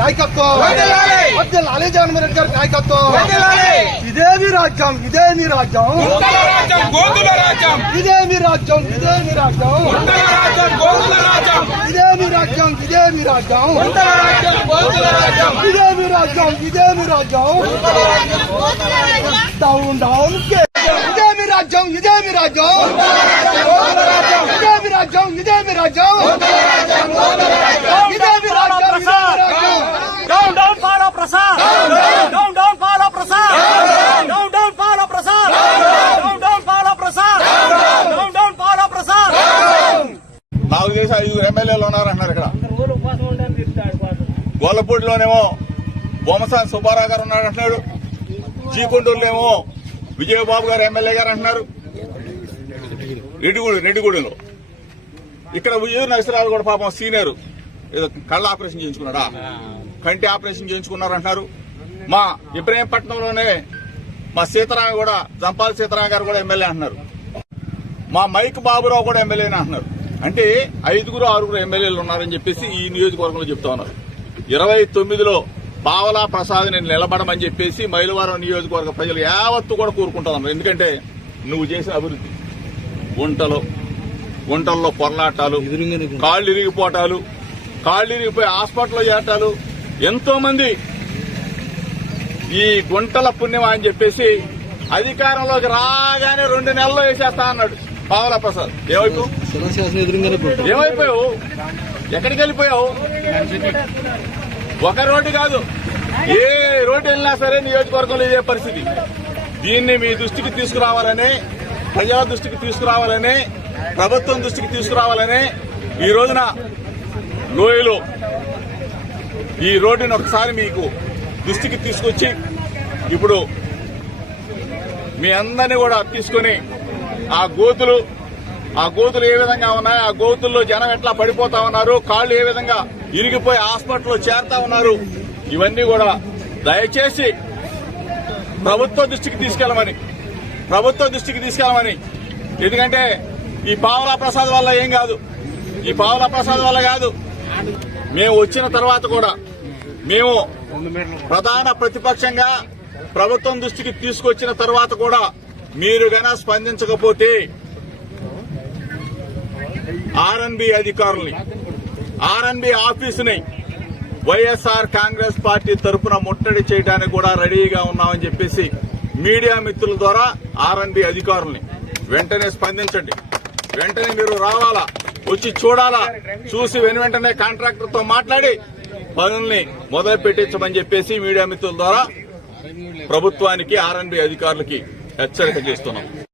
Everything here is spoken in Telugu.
నాయకత్వం, వర్ధిల్లాలి జగన్మోహన్ రెడ్డి గారి నాయకత్వం. ఇదేమి రాజ్యం, ఇదేమి రాజ్యం, ఇదేమి రాజ్యం, ఇదేమి రాజ్యం, ఇదేమి రాజ్యం, ఇదేమి రాజ్యం, ఇదేమి రాజ్యం, ఇదేమి రాజ్యం, డౌన్ డౌన్ ఇదేమి రాజ్యం, ఇదేమి రాజ్యం, ఇదేమి రాజ్యం, ఇదేమి రాజ్యం, ఇదేమి రాజ్యం. Down down follow Prasad, down down follow Prasad, down down follow Prasad, down down follow Prasad, down down follow Prasad. నాకు తెలిసి 5 ఎమ్మెల్యేలు ఉన్నారంటున్నారు. ఇక్కడ గోళ్ళపూడిలోనేమో బొమ్మసాని సుబ్బారావు గారు ఉన్నారంటున్నాడు. చీకొండూరులోనేమో విజయబాబు గారు ఎమ్మెల్యే గారు అంటున్నారు. రెడ్డిగూడెంలో ఇక్కడ విజయ నరసరావు కూడా పాపం సీనియర్ ఏదో కళ్ళ ఆపరేషన్ చేయించుకున్నాడా, కంటి ఆపరేషన్ చేయించుకున్నారు అంటున్నారు. మా ఇబ్రహీంపట్నంలోనే మా సీతారామ కూడా జంపాల సీతారామ గారు కూడా ఎమ్మెల్యే అంటున్నారు. మా మైక్ బాబురావు కూడా ఎమ్మెల్యేని అంటున్నారు. అంటే 5-6 ఎమ్మెల్యేలు ఉన్నారని చెప్పేసి ఈ నియోజకవర్గంలో చెప్తా ఉన్నారు. 29లో పావలా ప్రసాద్ నేను నిలబడమని చెప్పేసి మైలవరం నియోజకవర్గ ప్రజలు యావత్తు కూడా కోరుకుంటా ఉన్నారు. ఎందుకంటే నువ్వు చేసిన అభివృద్ధి, గుంటల్లో పొరలాటాలు, కాళ్ళు ఇరిగిపోవటాలు, కాళ్ళు ఇరిగిపోయి హాస్పిటల్లో చేరటాలు, ఎంతో మంది ఈ గుంటల పుణ్యం అని చెప్పేసి అధికారంలోకి రాగానే 2 నెలల్లో వేసేస్తా అన్నాడు పావలా ప్రసాద్. ఏమైపోయావు, ఎక్కడికి వెళ్ళిపోయావు? ఒక రోడ్డు కాదు, ఏ రోడ్డు వెళ్ళినా సరే నియోజకవర్గంలో ఇదే పరిస్థితి. దీన్ని మీ దృష్టికి తీసుకురావాలని, ప్రజల దృష్టికి తీసుకురావాలని, ప్రభుత్వం దృష్టికి తీసుకురావాలని ఈ రోజున లోయలో ఈ రోడ్డుని ఒకసారి మీకు దృష్టికి తీసుకొచ్చి ఇప్పుడు మీ అందరినీ కూడా తీసుకుని ఆ గోతులు ఏ విధంగా ఉన్నాయి, ఆ గోతుల్లో జనం ఎట్లా పడిపోతా ఉన్నారు, కాళ్లు ఏ విధంగా ఇరిగిపోయి హాస్పిటల్లో చేరుతా ఉన్నారు, ఇవన్నీ కూడా దయచేసి ప్రభుత్వ దృష్టికి తీసుకెళ్లమని. ఎందుకంటే ఈ పావలా ప్రసాద్ వల్ల ఏం కాదు, ఈ పావలా ప్రసాద్ వల్ల కాదు. మేము వచ్చిన తర్వాత కూడా మేము ప్రధాన ప్రతిపక్షంగా ప్రభుత్వం దృష్టికి తీసుకొచ్చిన తర్వాత కూడా మీరు గనక స్పందించకపోతే ఆర్ఎన్బి అధికారుల్ని, ఆర్ఎన్బి ఆఫీసుని వైఎస్ఆర్ కాంగ్రెస్ పార్టీ తరఫున ముట్టడి చేయడానికి కూడా రెడీగా ఉన్నామని చెప్పేసి మీడియా మిత్రుల ద్వారా ఆర్ఎన్బి అధికారుల్ని వెంటనే స్పందించండి. వెంటనే మీరు రావాలా, వచ్చి చూడాలా, చూసి వెంటనే కాంట్రాక్టర్ తో మాట్లాడి పనుల్ని మొదలు పెట్టించమని చెప్పేసి మీడియా మిత్రుల ద్వారా ప్రభుత్వానికి, ఆర్ఎన్బి అధికారులకి హెచ్చరిక చేస్తున్నాం.